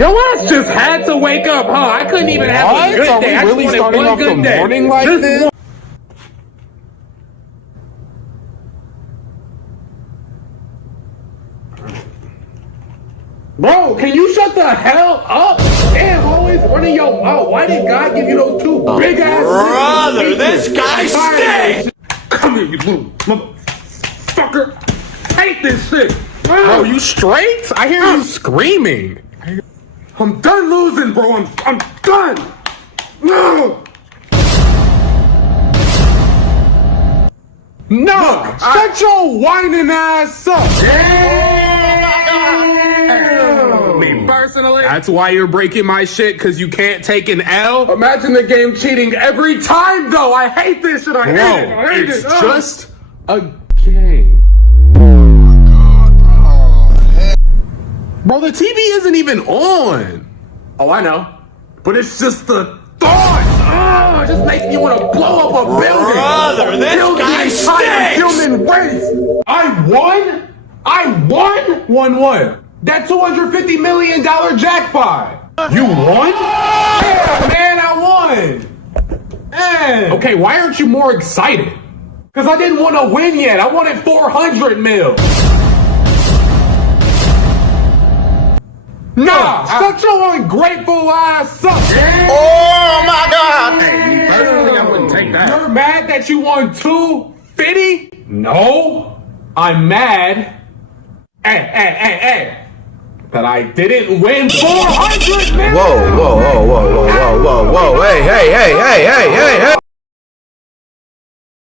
Your ass just had to wake up, huh? I couldn't even have a good day. Are we really starting off the morning like this? Bro, can you shut the hell up? Damn, always running your mouth. Why did God give you those two big ass brother, this guy stinks! Come here, you little motherfucker. Hate this shit. Bro, you straight? I hear you screaming. I'm done losing, bro. I'm done. No. No, shut your whining ass up. Me personally, That's why you're breaking my shit, because you can't take an L? imagine the game cheating every time, though. I hate this shit. I hate it. I Bro, hate it's it. just a game. Bro, the TV isn't even on. Oh, I know. But it's just the thought. Oh, it just makes me want to blow up a building. Brother, this guy stinks! Human race. I won? Won what? That $250 million jackpot. You won? Yeah, man, I won. Man. Okay, why aren't you more excited? Because I didn't want to win yet. I wanted 400 mil. Nah, shut your ungrateful ass up. Oh my god! I wouldn't take that. You're mad that you won 250? No. I'm mad. That I didn't win 400 mil. Whoa, hey!